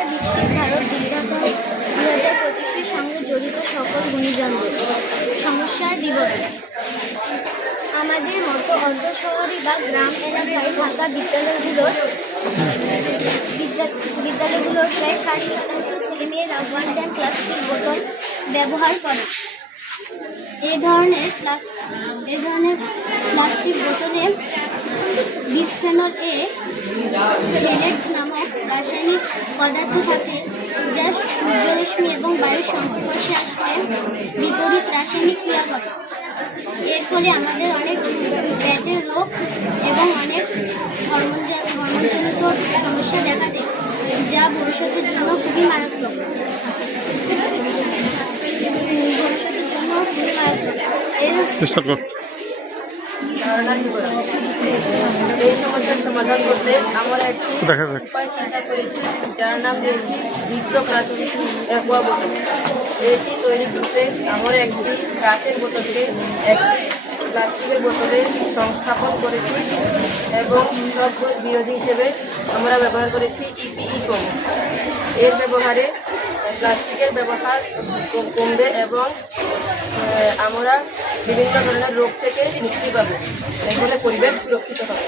নমস্কার। বিকশিত ভারত বিজ্ঞাপন 2025-এর সঙ্গে জড়িত সকল গুণীজনদের সমস্যার বিবরণ। আমাদের মতো অর্ধ শহরে বা গ্রাম এলাকায় থাকা বিদ্যালয়গুলোর প্রায় 60% ছেলেমেয়েরা ওয়ান টাইম প্লাস্টিক বোতল ব্যবহার করে। এই ধরনের প্লাস্টিক বোতলে বিসফেনল এ ফেলেটস নামক রাসায়নিক পদার্থ থাকে, যা সূর্যরশ্মি এবং বায়ুর সংস্পর্শে আসলে বিপরীত রাসায়নিক ক্রিয়া করে। এর ফলে আমাদের অনেক পেটের রোগ এবং অনেক হরমোনজনিত সমস্যা দেখা দেয়, যা ভবিষ্যতের জন্য খুবই মারাত্মক। এই সমস্যার সমাধান করতে আমরা একটি উপায় চিন্তা করেছি, যার নাম দিয়েছি ভিক্রো প্লাস্টিক অ্যাকোয়া বোতল। এটি তৈরি করতে আমরা একটি কাঁচের বোতলকে একটি প্লাস্টিকের বোতলে সংস্থাপন করেছি এবং সবগুলো বিরোধী হিসেবে আমরা ব্যবহার করেছি ইপিই কম। এর ব্যবহারে প্লাস্টিকের ব্যবহার কমবে এবং আমরা বিভিন্ন ধরনের রোগ থেকে মুক্তি পাবো। এর ফলে পরিবেশ সুরক্ষিত হবে।